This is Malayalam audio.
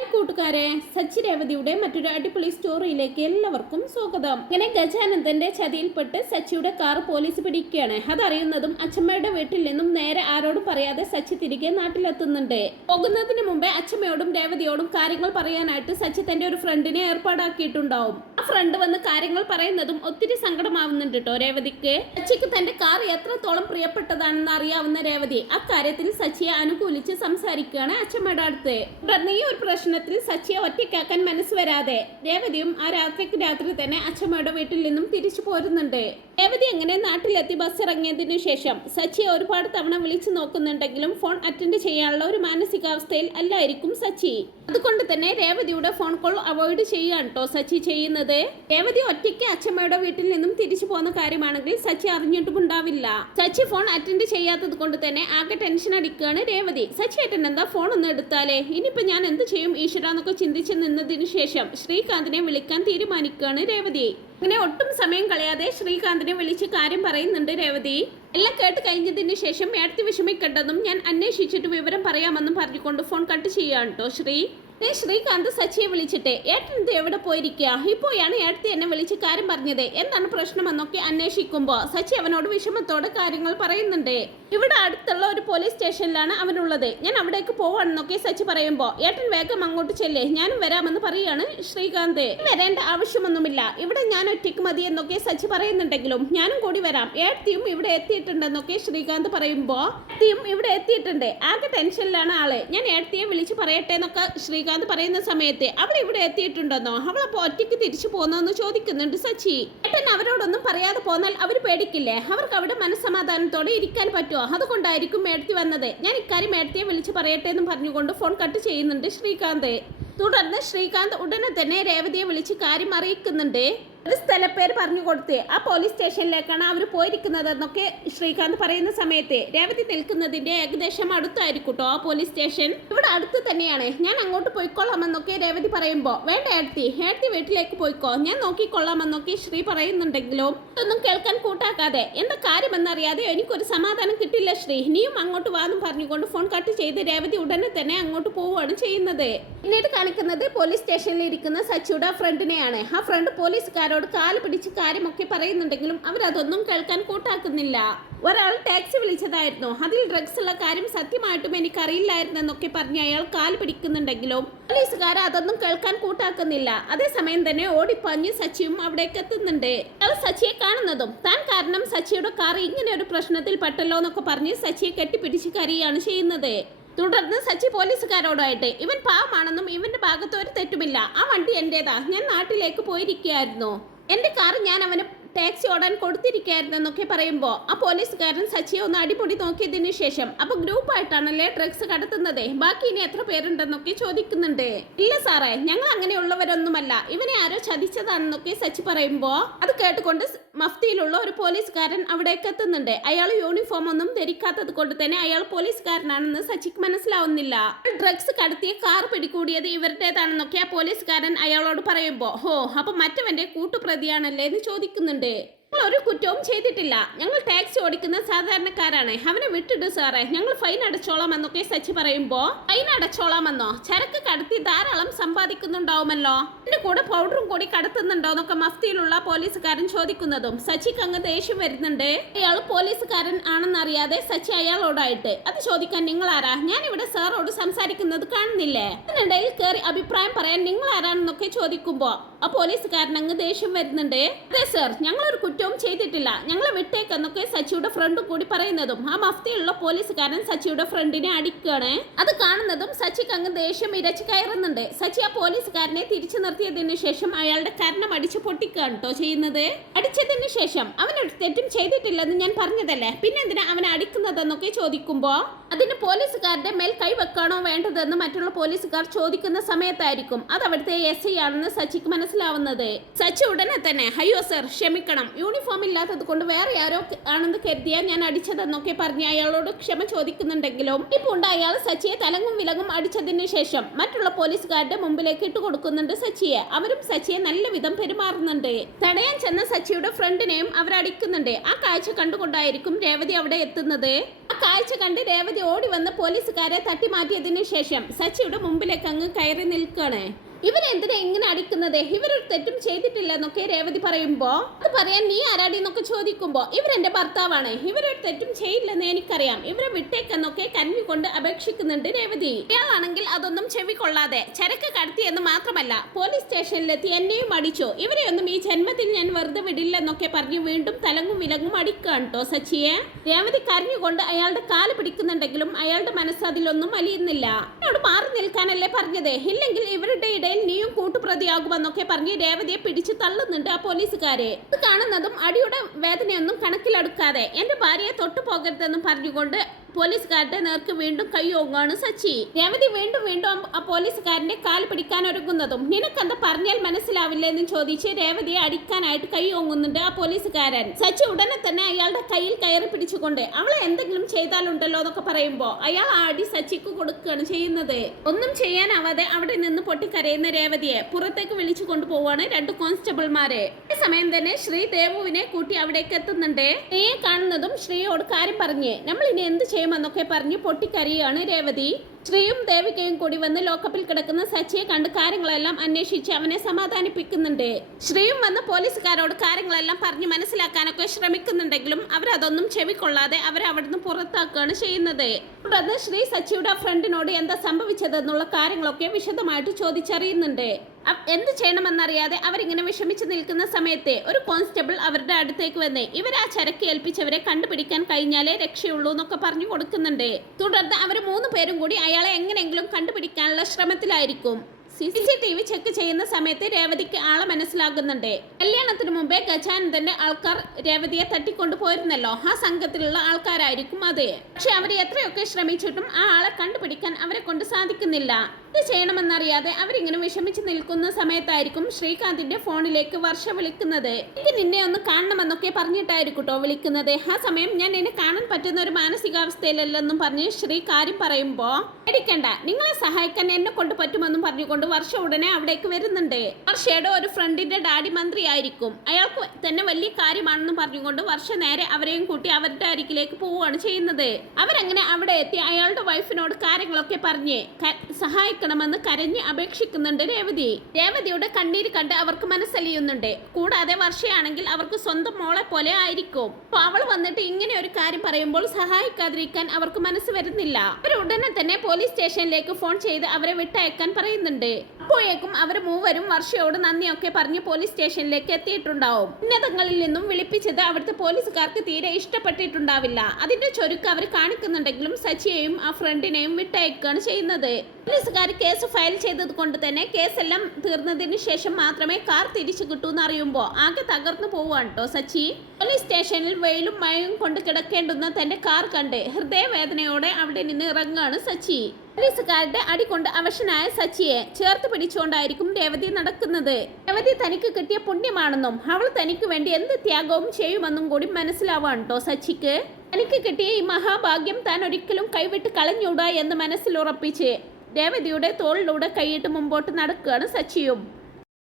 കൂട്ടുകാരെ, സച്ചി രേവതിയുടെ മറ്റൊരു അടിപൊളി സ്റ്റോറിയിലേക്ക് എല്ലാവർക്കും സ്വാഗതം. ഇങ്ങനെ ഗജാനന്ദന്റെ ചതിയിൽപ്പെട്ട് സച്ചിയുടെ കാർ പോലീസ് പിടിക്കുകയാണ്. അതറിയുന്നതും അച്ഛമ്മയുടെ വീട്ടിൽ നിന്നും നേരെ ആരോടും പറയാതെ സച്ചി തിരികെ നാട്ടിലെത്തുന്നുണ്ട്. പോകുന്നതിന് മുമ്പേ അച്ഛമ്മയോടും രേവതിയോടും കാര്യങ്ങൾ പറയാനായിട്ട് സച്ചി തന്റെ ഒരു ഫ്രണ്ടിനെ ഏർപ്പാടാക്കിയിട്ടുണ്ടാവും. ആ ഫ്രണ്ട് വന്ന് കാര്യങ്ങൾ പറയുന്നതും ഒത്തിരി സങ്കടമാവുന്നുണ്ട് കേട്ടോ രേവതിക്ക്. സച്ചിക്ക് തന്റെ കാർ എത്രത്തോളം പ്രിയപ്പെട്ടതാണെന്ന് അറിയാവുന്ന രേവതി അക്കാര്യത്തിൽ സച്ചിയെ അനുകൂലിച്ച് സംസാരിക്കുകയാണ് അച്ഛമ്മയുടെ അടുത്ത്. ഈ ഒരു പ്രശ്നത്തിൽ സച്ചിയെ ഒറ്റയ്ക്കാക്കാൻ മനസ്സ് വരാതെ രേവതിയും ആ രാത്രി തന്നെ അച്ഛമ്മയുടെ വീട്ടിൽ നിന്നും തിരിച്ചു പോരുന്നുണ്ട്. രേവതി എങ്ങനെ നാട്ടിലെത്തി ബസ് ഇറങ്ങിയതിനു ശേഷം സച്ചിയെ ഒരുപാട് തവണ വിളിച്ചു നോക്കുന്നുണ്ടെങ്കിലും ഫോൺ അറ്റൻഡ് ചെയ്യാനുള്ള ഒരു മാനസികാവസ്ഥയിൽ അല്ലായിരിക്കും സച്ചി. അതുകൊണ്ട് തന്നെ രേവതിയുടെ ഫോൺ കോൾ അവോയ്ഡ് ചെയ്യുകയാണ് കേട്ടോ സച്ചി ചെയ്യുന്നത്. രേവതി ഒറ്റയ്ക്ക് അച്ഛമ്മയുടെ വീട്ടിൽ നിന്നും തിരിച്ചു പോകുന്ന കാര്യമാണെങ്കിൽ സച്ചി അറിഞ്ഞിട്ടുമുണ്ടാവില്ല. സച്ചി ഫോൺ അറ്റൻഡ് ചെയ്യാത്തത് കൊണ്ട് തന്നെ ആകെ ടെൻഷൻ അടിക്കുകയാണ് രേവതി. സച്ചി ഏട്ടൻ എന്താ ഫോൺ ഒന്ന് എടുത്താലേ, ഇനിയിപ്പോ ഞാൻ എന്ത് ചെയ്യും ഈശ്വര എന്നൊക്കെ ചിന്തിച്ച് നിന്നതിനു ശേഷം ശ്രീകാന്തിനെ വിളിക്കാൻ തീരുമാനിക്കുകയാണ് രേവതി. അങ്ങനെ ഒട്ടും സമയം കളയാതെ ശ്രീകാന്തിനെ വിളിച്ച് കാര്യം പറയുന്നുണ്ട് രേവതി. എല്ലാം കേട്ട് കഴിഞ്ഞതിന് ശേഷം ഏടത്തി വിഷമിക്കണ്ടെന്നും ഞാൻ അന്വേഷിച്ചിട്ട് വിവരം പറയാമെന്നും പറഞ്ഞുകൊണ്ട് ഫോൺ കട്ട് ചെയ്യാണ് കേട്ടോ ശ്രീകാന്ത് സച്ചിയെ വിളിച്ചിട്ട് ഏട്ടൻ ഇത് എവിടെ പോയിരിക്കുക, ഇപ്പോഴാണ് ഏടത്തി എന്നെ വിളിച്ച് കാര്യം പറഞ്ഞത്, എന്താണ് പ്രശ്നമെന്നൊക്കെ അന്വേഷിക്കുമ്പോ സച്ചി അവനോട് വിഷമത്തോടെ കാര്യങ്ങൾ പറയുന്നുണ്ട്. ഇവിടെ അടുത്തുള്ള ഒരു പോലീസ് സ്റ്റേഷനിലാണ് അവനുള്ളത്, ഞാൻ അവിടേക്ക് പോവാണെന്നൊക്കെ സച്ചി പറയുമ്പോ ഏട്ടൻ വേഗം അങ്ങോട്ട് ചെല്ലേ, ഞാനും വരാമെന്ന് പറയാണ് ശ്രീകാന്ത്. വരേണ്ട ആവശ്യമൊന്നുമില്ല, ഇവിടെ ഞാൻ ഒറ്റയ്ക്ക് മതി എന്നൊക്കെ സച്ചി പറയുന്നുണ്ടെങ്കിലും ഞാനും കൂടി വരാം, ഏടത്തിയും ഇവിടെ എത്തിയിട്ടുണ്ടെന്നൊക്കെ ശ്രീകാന്ത് പറയുമ്പോ ഏടത്തിയും ഇവിടെ എത്തിയിട്ടുണ്ട്, ആകെ ടെൻഷനിലാണ് ആള്, ഞാൻ ഏടത്തിയെ വിളിച്ച് പറയട്ടെ എന്നൊക്കെ ശ്രീകാന്ത് പറയുന്ന സമയത്ത് അവൾ ഇവിടെ എത്തിയിട്ടുണ്ടെന്നോ, അവളപ്പോ ഒറ്റയ്ക്ക് തിരിച്ചു പോന്നോന്ന് ചോദിക്കുന്നുണ്ട് സച്ചി. ഏട്ടൻ അവരോടൊന്നും പറയാതെ പോന്നാൽ അവർ പേടിക്കില്ലേ, അവർക്ക് അവിടെ മനസ്സമാധാനത്തോടെ ഇരിക്കാൻ പറ്റുമോ, അതുകൊണ്ടായിരിക്കും ഏടത്തി വന്നത്, ഞാൻ ഇക്കാര്യം ഏടത്തിയെ വിളിച്ച് പറയട്ടെ എന്ന് പറഞ്ഞുകൊണ്ട് ഫോൺ കട്ട് ചെയ്യുന്നുണ്ട് ശ്രീകാന്ത്. തുടർന്ന് ശ്രീകാന്ത് ഉടനെ തന്നെ രേവതിയെ വിളിച്ച് കാര്യം അറിയിക്കുന്നുണ്ട്. ഒരു സ്ഥലപ്പേര് പറഞ്ഞു കൊടുത്ത് ആ പോലീസ് സ്റ്റേഷനിലേക്കാണ് അവർ പോയിരിക്കുന്നതെന്നൊക്കെ ശ്രീകാന്ത് പറയുന്ന സമയത്ത് രേവതി നിൽക്കുന്നതിന്റെ ഏകദേശം അടുത്തായിരിക്കും കേട്ടോ ആ പോലീസ് സ്റ്റേഷൻ. ഇവിടെ അടുത്ത് തന്നെയാണ്, ഞാൻ അങ്ങോട്ട് പോയിക്കൊള്ളാമെന്നൊക്കെ രേവതി പറയുമ്പോ വേണ്ട ഏടത്തി വീട്ടിലേക്ക് പോയിക്കോ, ഞാൻ നോക്കിക്കൊള്ളാമെന്നൊക്കെ ശ്രീ പറയുന്നുണ്ടെങ്കിലും ഒന്നും കേൾക്കാൻ കൂട്ടാക്കാതെ എന്താ കാര്യമെന്നറിയാതെ എനിക്കൊരു സമാധാനം കിട്ടില്ല ശ്രീ, നീയും അങ്ങോട്ട് വാന്നും പറഞ്ഞുകൊണ്ട് ഫോൺ കട്ട് ചെയ്ത് രേവതി ഉടനെ തന്നെ അങ്ങോട്ട് പോവുകയാണ് ചെയ്യുന്നത്. പിന്നീട് കാണിക്കുന്നത് പോലീസ് സ്റ്റേഷനിൽ ഇരിക്കുന്ന സച്ചിയുടെ ഫ്രണ്ടിനെയാണ്. ആ ഫ്രണ്ട് പോലീസുകാർ കാല് പിടിച്ച് കാര്യമൊക്കെ പറയുന്നുണ്ടെങ്കിലും അവരതൊന്നും കേൾക്കാൻ കൂട്ടാക്കുന്നില്ല. ഒരാൾ ടാക്സി വിളിച്ചതായിരുന്നു, അതിൽ ഡ്രഗ്സ് ഉള്ള കാര്യം സത്യമായിട്ടും എനിക്കറിയില്ലായിരുന്നെന്നൊക്കെ പറഞ്ഞ് അയാൾ കാല് പിടിക്കുന്നുണ്ടെങ്കിലും പോലീസുകാർ അതൊന്നും കേൾക്കാൻ കൂട്ടാക്കുന്നില്ല. അതേസമയം തന്നെ ഓടിപ്പാഞ്ഞ് സച്ചിയും അവിടേക്ക് എത്തുന്നുണ്ട്. അയാൾ സച്ചിയെ കാണുന്നതും താൻ കാരണം സച്ചിയുടെ കാർ ഇങ്ങനെ ഒരു പ്രശ്നത്തിൽ പെട്ടല്ലോ എന്നൊക്കെ പറഞ്ഞ് സച്ചിയെ കെട്ടിപ്പിടിച്ച് കരയാണ് ചെയ്യുന്നത്. തുടർന്ന് സച്ചി പോലീസുകാരോടായിട്ട് ഇവൻ പാവമാണെന്നും ഇവന്റെ ഭാഗത്ത് ഒരു തെറ്റുമില്ല, ആ വണ്ടി എന്റേതാ, ഞാൻ നാട്ടിലേക്ക് പോയിരിക്കുകയായിരുന്നു, എന്റെ കാർ ഞാൻ അവന് ടാക്സി ഓടാൻ കൊടുത്തിരിക്കുകയായിരുന്നെന്നൊക്കെ പറയുമ്പോൾ ആ പോലീസുകാരൻ സച്ചിയെ ഒന്ന് അടിപൊളി നോക്കിയതിനു ശേഷം അപ്പൊ ഗ്രൂപ്പായിട്ടാണല്ലേ ഡ്രഗ്സ് കടത്തുന്നത്, ബാക്കി ഇനി എത്ര പേരുണ്ടെന്നൊക്കെ ചോദിക്കുന്നുണ്ട്. ഇല്ല സാറേ, ഞങ്ങൾ അങ്ങനെയുള്ളവരൊന്നുമല്ല, ഇവനെ ആരോ ചതിച്ചതാണെന്നൊക്കെ സച്ചി പറയുമ്പോ അത് കേട്ടുകൊണ്ട് മഫ്തിയിലുള്ള ഒരു പോലീസുകാരൻ അവിടേക്ക് എത്തുന്നുണ്ട്. അയാൾ യൂണിഫോം ഒന്നും ധരിക്കാത്തത് കൊണ്ട് തന്നെ അയാൾ പോലീസുകാരനാണെന്ന് സച്ചിക്ക് മനസ്സിലാവുന്നില്ല. ഡ്രഗ്സ് കടത്തിയ കാർ പിടികൂടിയത് ഇവരുടേതാണെന്നൊക്കെ ആ പോലീസുകാരൻ അയാളോട് പറയുമ്പോ ഹോ, അപ്പൊ മറ്റവന്റെ കൂട്ടുപ്രതിയാണല്ലേ എന്ന് ചോദിക്കുന്നുണ്ട്. ഞങ്ങൾ ഒരു കുറ്റവും ചെയ്തിട്ടില്ല, ഞങ്ങൾ ടാക്സി ഓടിക്കുന്ന സാധാരണക്കാരാണ്, അവനെ വിട്ടിട്ട് സാറേ, ഞങ്ങൾ ഫൈൻ അടച്ചോളാം എന്നൊക്കെ സച്ചി പറയുമ്പോ ഫൈൻ അടച്ചോളാമെന്നോ, ചരക്ക് കടത്തി ധാരാളം സമ്പാദിക്കുന്നുണ്ടാവുമല്ലോ, എന്റെ കൂടെ പൗഡറും കൂടി കടത്തുന്നുണ്ടോ എന്നൊക്കെ മഫ്തിയിലുള്ള പോലീസുകാരൻ ചോദിക്കുന്നതും സച്ചിക്ക് അങ്ങ് ദേഷ്യം വരുന്നുണ്ട്. അയാൾ പോലീസുകാരൻ ആണെന്നറിയാതെ സച്ചി അയാളോടായിട്ട് അത് ചോദിക്കാൻ നിങ്ങൾ ആരാ, ഞാൻ ഇവിടെ സാറോട് സംസാരിക്കുന്നത് കാണുന്നില്ലേ, അതിനിടയിൽ കയറി അഭിപ്രായം പറയാൻ നിങ്ങൾ ആരാണെന്നൊക്കെ ചോദിക്കുമ്പോ ആ പോലീസുകാരൻ അങ്ങ് ദേഷ്യം വരുന്നുണ്ട്. അതെ സർ, ഞങ്ങളൊരു കുറ്റവും ചെയ്തിട്ടില്ല, ഞങ്ങളെ വിട്ടേക്കെന്നൊക്കെ സച്ചിയുടെ ഫ്രണ്ട് കൂടി പറയുന്നതും ആ മഫ്തിയുള്ള പോലീസുകാരൻ സച്ചിയുടെ ഫ്രണ്ടിനെ അടിക്കുകയാണ്. അത് കാണുന്നതും സച്ചിക്ക് അങ്ങ് ദേഷ്യം ഇരച്ചു കയറുന്നുണ്ട്. സച്ചി ആ പോലീസുകാരനെ തിരിച്ചു നിർത്തിയതിനു ശേഷം അയാളുടെ കരണം അടിച്ചു പൊട്ടിക്കുകയാണ് കേട്ടോ ചെയ്യുന്നത്. അടിച്ചതിന് ശേഷം അവനൊരു തെറ്റും ചെയ്തിട്ടില്ലെന്ന് ഞാൻ പറഞ്ഞതല്ലേ, പിന്നെന്തിനാ അവനെ അടിക്കുന്നതെന്നൊക്കെ ചോദിക്കുമ്പോ അതിന് പോലീസുകാരുടെ മേൽ കൈവെക്കാണോ വേണ്ടതെന്ന് മറ്റുള്ള പോലീസുകാർ ചോദിക്കുന്ന സമയത്തായിരിക്കും അത് അവിടുത്തെ SI ആണെന്ന് സച്ചിക്ക് മനസ്സിലാവുന്നത്. സച്ചി ഉടനെ തന്നെ അയ്യോ സർ ക്ഷമിക്കണം, യൂണിഫോം ഇല്ലാത്തത് കൊണ്ട് വേറെ ആരോ ആണെന്ന് കരുതിയാ ഞാൻ അടിച്ചതെന്നൊക്കെ പറഞ്ഞ് അയാളോട് ക്ഷമ ചോദിക്കുന്നുണ്ടെങ്കിലും ഇപ്പോൾ അയാൾ സച്ചിയെ തലങ്ങും വിലങ്ങും അടിച്ചതിന് ശേഷം മറ്റുള്ള പോലീസുകാരുടെ മുമ്പിലേക്ക് ഇട്ടുകൊടുക്കുന്നുണ്ട് സച്ചി. സച്ചിയെ. അവരും സച്ചിയെ നല്ല വിധം പെരുമാറുന്നുണ്ട്. തടയാൻ ചെന്ന സച്ചിയുടെ ഫ്രണ്ടിനെയും അവരടിക്കുന്നുണ്ട്. ആ കാഴ്ച കണ്ടുകൊണ്ടായിരിക്കും രേവതി അവിടെ എത്തുന്നത്. ആ കാഴ്ച കണ്ട് രേവതി ഓടി വന്ന് പോലീസുകാരെ തട്ടിമാറ്റിയതിനു ശേഷം സച്ചിയുടെ മുമ്പിലേക്ക് അങ്ങ് കയറി നിൽക്കുകയാണ്. ഇവരെന്തിനാ ഇങ്ങനെ അടിക്കുന്നത്? ഇവരൊരു തെറ്റും ചെയ്തിട്ടില്ല എന്നൊക്കെ രേവതി പറയുമ്പോ അത് പറയാൻ നീ ആരാടി എന്നൊക്കെ ചോദിക്കുമ്പോ ഇവരെന്റെ ഭർത്താവാണ്, ഇവരൊരു തെറ്റും ചെയ്യില്ലെന്ന് എനിക്കറിയാം, ഇവരെ വിട്ടേക്കെന്നൊക്കെ കരഞ്ഞുകൊണ്ട് അപേക്ഷിക്കുന്നുണ്ട് രേവതി. ഇയാളാണെങ്കിൽ അതൊന്നും ചെവിക്കൊള്ളാതെ ചരക്ക് കടത്തിയെന്ന് മാത്രമല്ല പോലീസ് സ്റ്റേഷനിലെത്തി എന്നെയും അടിച്ചു, ഇവരെയൊന്നും ഈ ജന്മത്തിൽ ഞാൻ വെറുതെ വിടില്ലെന്നൊക്കെ പറഞ്ഞ് വീണ്ടും തലങ്ങും വിലങ്ങും അടിക്കാൻ കേട്ടോ സച്ചിയെ. രേവതി കരഞ്ഞുകൊണ്ട് അയാളുടെ കാല് പിടിക്കുന്നുണ്ടെങ്കിലും അയാളുടെ മനസ്സ് അതിലൊന്നും അലിയുന്നില്ല. എന്നോട് മാറി നിൽക്കാനല്ലേ പറഞ്ഞത്, ഇല്ലെങ്കിൽ ഇവരുടെ നീയും കൂട്ടുപ്രതിയാകുമെന്നൊക്കെ പറഞ്ഞ് രേവതിയെ പിടിച്ചു തള്ളുന്നുണ്ട് ആ പോലീസുകാരെ. ഇത് കാണുന്നതും അടിയുടെ വേദനയൊന്നും കണക്കിലെടുക്കാതെ എന്റെ ഭാര്യയെ തൊട്ടു പോകരുതെന്നും പറഞ്ഞുകൊണ്ട് പോലീസുകാരുടെ നേർക്ക് വീണ്ടും കൈയോങ്ങാണ് സച്ചി. രേവതി വീണ്ടും വീണ്ടും ആ പോലീസുകാരന്റെ കാൽ പിടിക്കാൻ ഒരുങ്ങുന്നതും നിനക്കെന്താ പറഞ്ഞാൽ മനസ്സിലാവില്ല എന്ന് ചോദിച്ച് രേവതിയെ അടിക്കാനായിട്ട് കൈയോങ്ങുന്നുണ്ട് ആ പോലീസുകാരൻ. സച്ചി ഉടനെ തന്നെ അയാളുടെ കയ്യിൽ കയറി പിടിച്ചുകൊണ്ട് അവളെ എന്തെങ്കിലും ചെയ്താലുണ്ടല്ലോ എന്നൊക്കെ പറയുമ്പോ അയാൾ ആ അടി സച്ചിക്ക് കൊടുക്കുകയാണ് ചെയ്യുന്നത്. ഒന്നും ചെയ്യാനാവാതെ അവിടെ നിന്ന് പൊട്ടിക്കരയുന്ന രേവതിയെ പുറത്തേക്ക് വിളിച്ചു കൊണ്ടുപോവാണ് രണ്ട് കോൺസ്റ്റബിൾമാരെ. ഈ സമയം തന്നെ ശ്രീദേവുവിനെ കൂട്ടി അവിടേക്ക് എത്തുന്നുണ്ട്. ശ്രീയെ കാണുന്നതും ശ്രീയോട് കാര്യം പറഞ്ഞ് നമ്മൾ ഇനി എന്ത് ചെയ്യുമെന്നൊക്കെ പറഞ്ഞ് പൊട്ടിക്കരയാണ് രേവതി. ശ്രീയും ദേവികയും കൂടി വന്ന് ലോക്കപ്പിൽ കിടക്കുന്ന സച്ചിയെ കണ്ട് കാര്യങ്ങളെല്ലാം അന്വേഷിച്ച് അവനെ സമാധാനിപ്പിക്കുന്നുണ്ട്. ശ്രീയും വന്ന് പോലീസുകാരോട് കാര്യങ്ങളെല്ലാം പറഞ്ഞ് മനസ്സിലാക്കാനൊക്കെ ശ്രമിക്കുന്നുണ്ടെങ്കിലും അവരതൊന്നും ചെവിക്കൊള്ളാതെ അവരെ അവിടുന്ന് പുറത്താക്കുകയാണ് ചെയ്യുന്നത്. തുടർന്ന് ശ്രീ സച്ചിയുടെ ഫ്രണ്ടിനോട് എന്താ സംഭവിച്ചതെന്നുള്ള കാര്യങ്ങളൊക്കെ വിശദമായിട്ട് ചോദിച്ചറിയുന്നുണ്ട്. എന്ത് ചെയ്യണമെന്നറിയാതെ അവരിങ്ങനെ വിഷമിച്ച് നിൽക്കുന്ന സമയത്ത് ഒരു കോൺസ്റ്റബിൾ അവരുടെ അടുത്തേക്ക് വന്ന് ഇവരാ ചരക്ക് ഏൽപ്പിച്ചവരെ കണ്ടുപിടിക്കാൻ കഴിഞ്ഞാലേ രക്ഷയുള്ളൂ എന്നൊക്കെ പറഞ്ഞു കൊടുക്കുന്നുണ്ട്. തുടർന്ന് അവർ 3 പേരും കൂടി അയാളെ എങ്ങനെയെങ്കിലും കണ്ടുപിടിക്കാനുള്ള ശ്രമത്തിലായിരിക്കും. CCTV ചെക്ക് ചെയ്യുന്ന സമയത്ത് രേവതിക്ക് ആളെ മനസ്സിലാകുന്നുണ്ട്. കല്യാണത്തിന് മുമ്പേ ഗജാനന്ദന്റെ ആൾക്കാർ രേവതിയെ തട്ടിക്കൊണ്ടു പോയിരുന്നല്ലോ, ആ സംഘത്തിലുള്ള ആൾക്കാരായിരിക്കും അത്. പക്ഷെ അവർ എത്രയൊക്കെ ശ്രമിച്ചിട്ടും ആ ആളെ കണ്ടുപിടിക്കാൻ അവരെ കൊണ്ട് സാധിക്കുന്നില്ല. ഇത് ചെയ്യണമെന്നറിയാതെ അവരിങ്ങനെ വിഷമിച്ച് നിൽക്കുന്ന സമയത്തായിരിക്കും ശ്രീകാന്തിന്റെ ഫോണിലേക്ക് വർഷ വിളിക്കുന്നത്. എനിക്ക് നിന്നെ ഒന്ന് കാണണമെന്നൊക്കെ പറഞ്ഞിട്ടായിരിക്കും കേട്ടോ വിളിക്കുന്നത്. ആ സമയം ഞാൻ എന്നെ കാണാൻ പറ്റുന്ന ഒരു മാനസികാവസ്ഥയിലല്ലെന്നും പറഞ്ഞ് ശ്രീ കാര്യം പറയുമ്പോ പേടിക്കണ്ട, നിങ്ങളെ സഹായിക്കാൻ എന്നെ കൊണ്ട് പറ്റുമെന്നും പറഞ്ഞുകൊണ്ട് വർഷ ഉടനെ അവിടേക്ക് വരുന്നുണ്ട്. വർഷയുടെ ഒരു ഫ്രണ്ടിന്റെ ഡാഡി മന്ത്രി ആയിരിക്കും, അയാൾക്ക് തന്നെ വലിയ കാര്യമാണെന്ന് പറഞ്ഞുകൊണ്ട് വർഷ നേരെ അവരെയും കൂട്ടി അവരുടെ അരികിലേക്ക് പോവുകയാണ് ചെയ്യുന്നത്. അവരങ്ങനെ അവിടെ എത്തി അയാളുടെ വൈഫിനോട് കാര്യങ്ങളൊക്കെ പറഞ്ഞ് സഹായിക്കണമെന്ന് കരഞ്ഞ് അപേക്ഷിക്കുന്നുണ്ട് രേവതി. രേവതിയുടെ കണ്ണീര് കണ്ട് അവർക്ക് മനസ്സലിയുന്നുണ്ട്. കൂടാതെ വർഷയാണെങ്കിൽ അവർക്ക് സ്വന്തം മോളെ പോലെ ആയിരിക്കും. അപ്പൊ അവൾ വന്നിട്ട് ഇങ്ങനെ ഒരു കാര്യം പറയുമ്പോൾ സഹായിക്കാതിരിക്കാൻ അവർക്ക് മനസ്സ് വരുന്നില്ല. അവർ ഉടനെ തന്നെ പോലീസ് സ്റ്റേഷനിലേക്ക് ഫോൺ ചെയ്ത് അവരെ വിട്ടയക്കാൻ പറയുന്നുണ്ട്. അപ്പോഴേക്കും അവർ മൂവരും വർഷയോട് നന്ദിയൊക്കെ പറഞ്ഞ് പോലീസ് സ്റ്റേഷനിലേക്ക് എത്തിയിട്ടുണ്ടാവും. ഉന്നതങ്ങളിൽ നിന്നും വിളിപ്പിച്ചത് അവിടുത്തെ പോലീസുകാർക്ക് തീരെ ഇഷ്ടപ്പെട്ടിട്ടുണ്ടാവില്ല. അതിന്റെ ചൊരുക്ക് അവർ കാണിക്കുന്നുണ്ടെങ്കിലും സച്ചിയെയും ആ ഫ്രണ്ടിനെയും വിട്ടയക്കുകയാണ് ചെയ്യുന്നത്. പോലീസുകാർ കേസ് ഫയൽ ചെയ്തത് കൊണ്ട് തന്നെ കേസെല്ലാം തീർന്നതിന് ശേഷം മാത്രമേ കാർ തിരിച്ചു കിട്ടൂന്ന് അറിയുമ്പോൾ ആകെ തകർന്നു പോവാണ് കേട്ടോ സച്ചി. പോലീസ് സ്റ്റേഷനിൽ വെയിലും മഴയും കൊണ്ട് കിടക്കേണ്ടുന്ന തന്റെ കാർ കണ്ട് ഹൃദയവേദനയോടെ അവിടെ നിന്ന് ഇറങ്ങുകയാണ് സച്ചി. പോലീസുകാരുടെ അടികൊണ്ട് അവശനായ സച്ചിയെ ചേർത്ത് പിടിച്ചുകൊണ്ടായിരിക്കും രേവതി നടക്കുന്നത്. രേവതി തനിക്ക് കിട്ടിയ പുണ്യമാണെന്നും അവൾ തനിക്ക് വേണ്ടി എന്ത് ത്യാഗവും ചെയ്യുമെന്നും കൂടി മനസ്സിലാവാണ് കേട്ടോ സച്ചിക്ക്. തനിക്ക് കിട്ടിയ ഈ മഹാഭാഗ്യം താൻ ഒരിക്കലും കൈവിട്ട് കളഞ്ഞൂടാ എന്ന് മനസ്സിലുറപ്പിച്ച് രേവതിയുടെ തോളിലൂടെ കൈയിട്ട് മുമ്പോട്ട് നടക്കുകയാണ് സച്ചിയും.